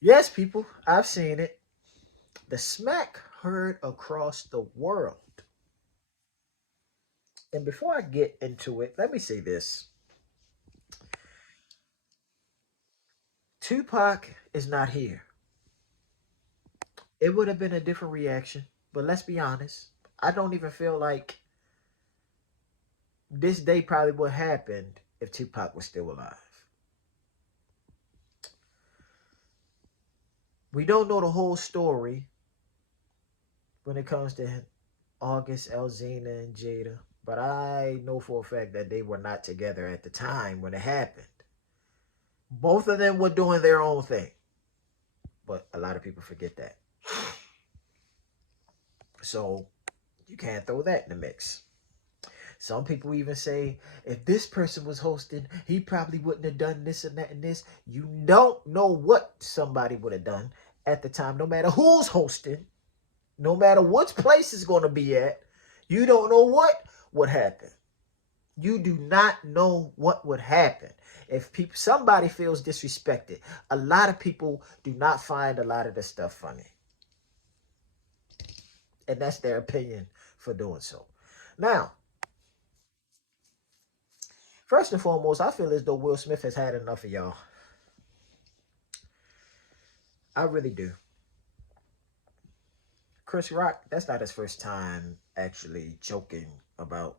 Yes, people, I've seen it. The smack heard across the world. And before I get into it, let me say this. Tupac is not here. It would have been a different reaction, but let's be honest. I don't even feel like this day probably would have happened if Tupac was still alive. We don't know the whole story when it comes to August, Elzina, and Jada, but I know for a fact that they were not together at the time when it happened. Both of them were doing their own thing, but a lot of people forget that. So you can't throw that in the mix. Some people even say if this person was hosting, he probably wouldn't have done this and that and this. You don't know what somebody would have done at the time, no matter who's hosting, no matter which place it's going to be at. You don't know what would happen. You do not know what would happen if people somebody feels disrespected. A lot of people do not find a lot of the stuff funny, and that's their opinion for doing so. Now, first and foremost, I feel as though Will Smith has had enough of y'all. I really do. Chris Rock, that's not his first time actually joking about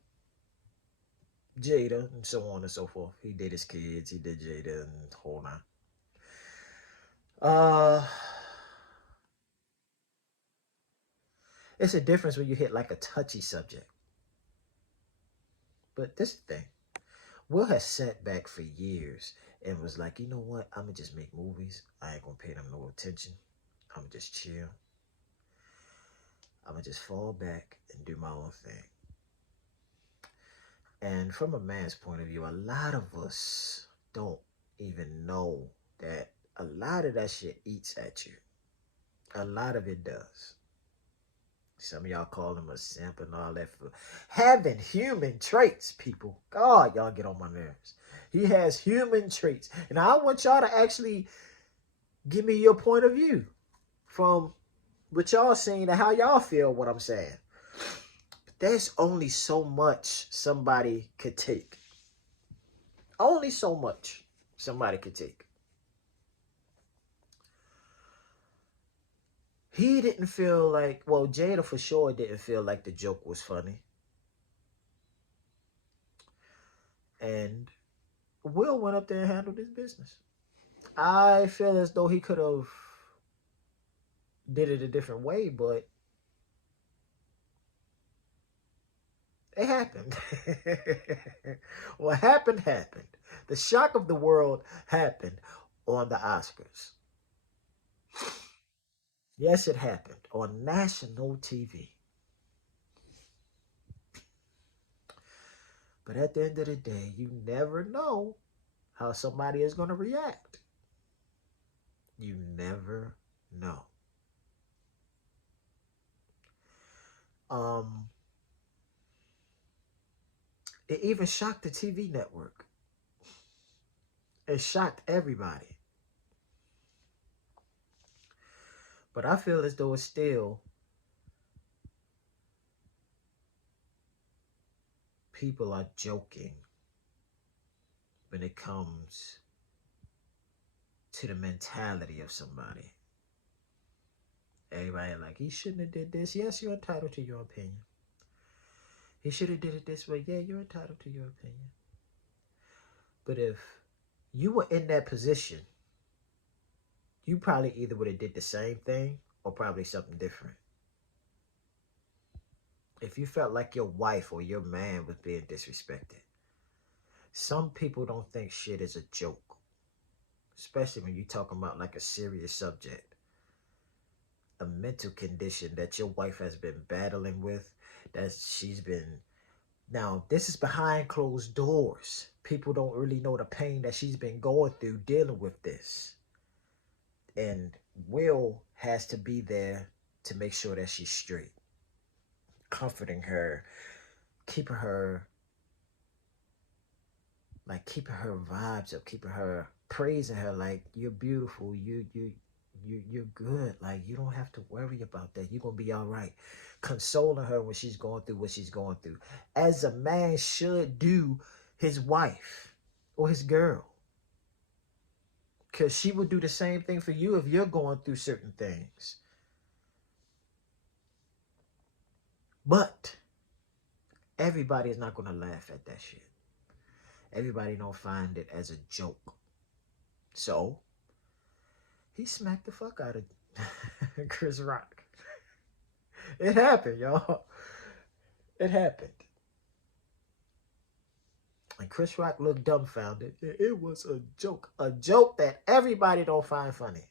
Jada and so on and so forth. He did his kids, he did Jada and whole nine. Uh, it's a difference when you hit like a touchy subject. But this is the thing. Will has sat back for years and was like, you know what? I'm gonna just make movies. I ain't gonna pay them no attention. I'm gonna just chill. I'm gonna just fall back and do my own thing. And from a man's point of view, a lot of us don't even know that a lot of that shit eats at you. A lot of it does. Some of y'all call him a simp and all that for having human traits, people. God, y'all get on my nerves. He has human traits. And I want y'all to actually give me your point of view from what y'all saying to how y'all feel what I'm saying. But there's only so much somebody could take. Only so much somebody could take. He didn't feel like, well, Jada for sure didn't feel like the joke was funny. And Will went up there and handled his business. I feel as though he could have did it a different way, but it happened. What happened happened. The shock of the world happened on the Oscars. Yes, it happened on national TV. But at the end of the day, you never know how somebody is going to react. You never know. Um, it even shocked the TV network. It shocked everybody. But I feel as though it's still people are joking when it comes to the mentality of somebody. Everybody like he shouldn't have did this. Yes, you're entitled to your opinion. He should have did it this way. Yeah, you're entitled to your opinion. But if you were in that position, you probably either would have did the same thing or probably something different. If you felt like your wife or your man was being disrespected, some people don't think shit is a joke, especially when you're talking about like a serious subject, a mental condition that your wife has been battling with, that she's been. Now, this is behind closed doors. People don't really know the pain that she's been going through dealing with this. And Will has to be there to make sure that she's straight, comforting her, keeping her keeping her vibes up, keeping her praising her like you're beautiful, you You're good. Like, you don't have to worry about that. You're gonna be all right. Consoling her when she's going through what she's going through, as a man should do his wife or his girl, because she would do the same thing for you if you're going through certain things. But everybody is not gonna laugh at that shit. Everybody don't find it as a joke. So he smacked the fuck out of Chris Rock. It happened, y'all. It happened. And Chris Rock looked dumbfounded. It was a joke. A joke that everybody don't find funny.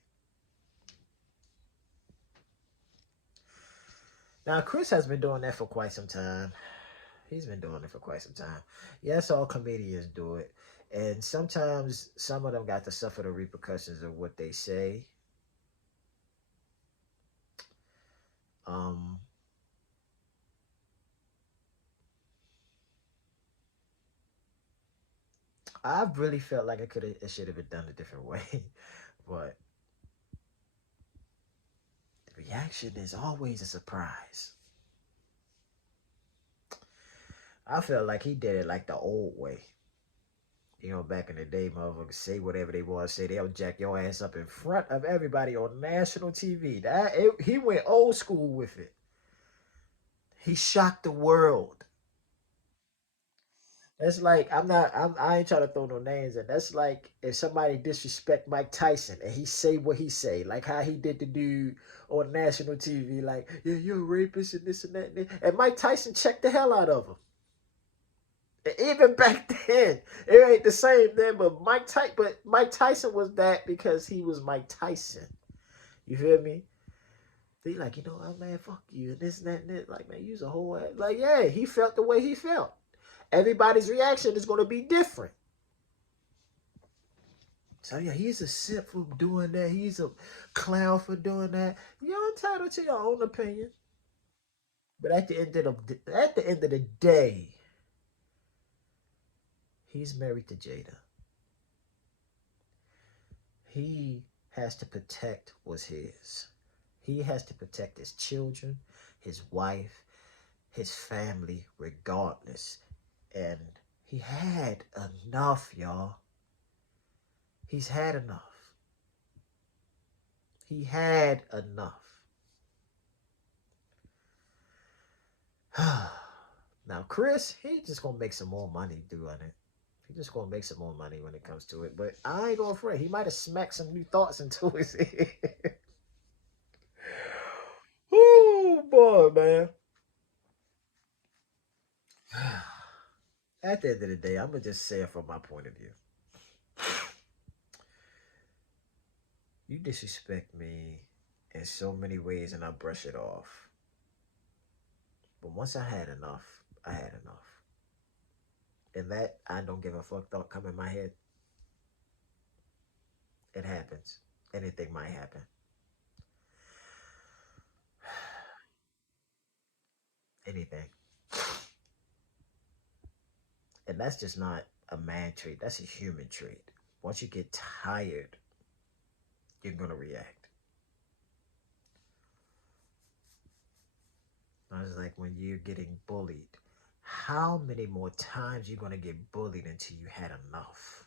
Now, Chris has been doing that for quite some time. He's been doing it for quite some time. Yes, all comedians do it. And sometimes some of them got to suffer the repercussions of what they say. Um, I've really felt like it should have been done a different way. But the reaction is always a surprise. I felt like he did it like the old way. You know, back in the day, motherfuckers say whatever they want to say. They'll jack your ass up in front of everybody on national TV. He went old school with it. He shocked the world. That's like I ain't trying to throw no names in. That's like if somebody disrespect Mike Tyson and he say what he say, like how he did the dude on national TV, like, yeah, you're a rapist and this and that, and Mike Tyson checked the hell out of him. Even back then, it ain't the same then. But Mike Tyson was that because he was Mike Tyson. You feel me? He like, oh man, fuck you and this and that and that. Like, man, use a whole ass. Like, yeah, he felt the way he felt. Everybody's reaction is gonna be different. So yeah, he's a simp for doing that. He's a clown for doing that. You're entitled to your own opinion. But at the end of the day, he's married to Jada. He has to protect what's his. He has to protect his children, his wife, his family, regardless. And he had enough, y'all. He's had enough. He had enough. Now, Chris, he just gonna make some more money doing it. He just gonna make some more money when it comes to it. But I ain't gonna afraid. He might have smacked some new thoughts into his head. Oh boy, man. At the end of the day, I'm gonna just say it from my point of view. You disrespect me in so many ways, and I brush it off. But once I had enough, I had enough. And that I don't give a fuck thought come in my head. It happens. Anything might happen. Anything. And that's just not a man trait. That's a human trait. Once you get tired, you're gonna react. It's like when you're getting bullied. How many more times you gonna get bullied until you had enough?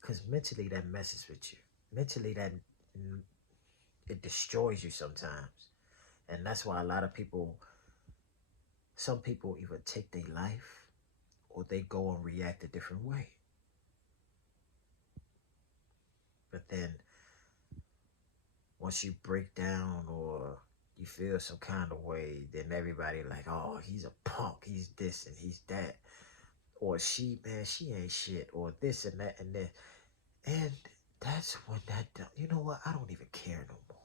Because mentally that messes with you. Mentally that it destroys you sometimes. And that's why a lot of people, some people either take their life or they go and react a different way. But then once you break down or you feel some kind of way, then everybody like, oh, he's a punk, he's this and he's that. Or she, man, she ain't shit, or this and that and that. And that's when you know what? I don't even care no more.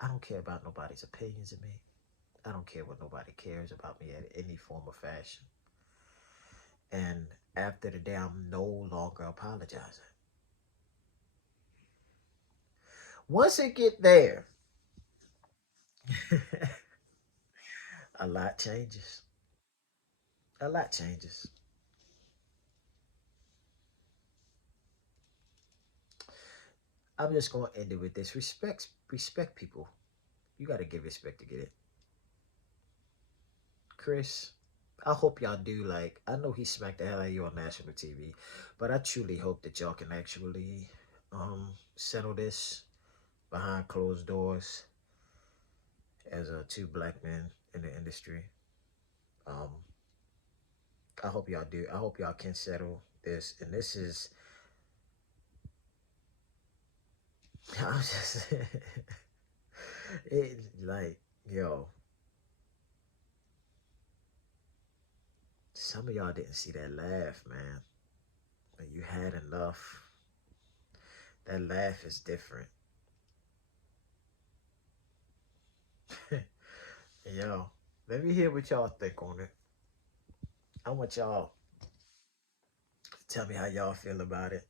I don't care about nobody's opinions of me. I don't care what nobody cares about me in any form or fashion. And after the day, I'm no longer apologizing. Once it get there, a lot changes. A lot changes. I'm just gonna end it with this. Respect people. You gotta give respect to get it. Chris, I hope y'all do. Like, I know he smacked the hell out of you on national TV, but I truly hope that y'all can actually settle this behind closed doors as two black men in the industry. Um, I hope y'all do. I hope y'all can settle this. And this is, I'm just, it like, yo, some of y'all didn't see that laugh, man. When you had enough, that laugh is different. Yo, let me hear what y'all think on it. I want y'all to tell me how y'all feel about it.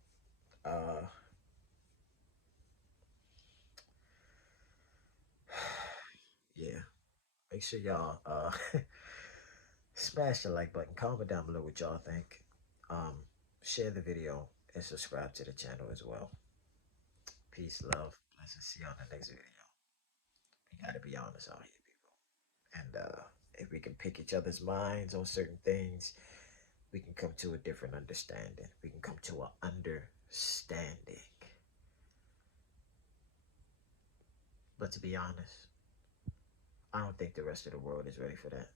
Uh, yeah, make sure y'all smash the like button. Comment down below what y'all think. Um, share the video and subscribe to the channel as well. Peace, love, blessings. See you on the next video. We gotta be honest out here, people. And if we can pick each other's minds on certain things, we can come to a different understanding. We can come to an understanding. But to be honest, I don't think the rest of the world is ready for that.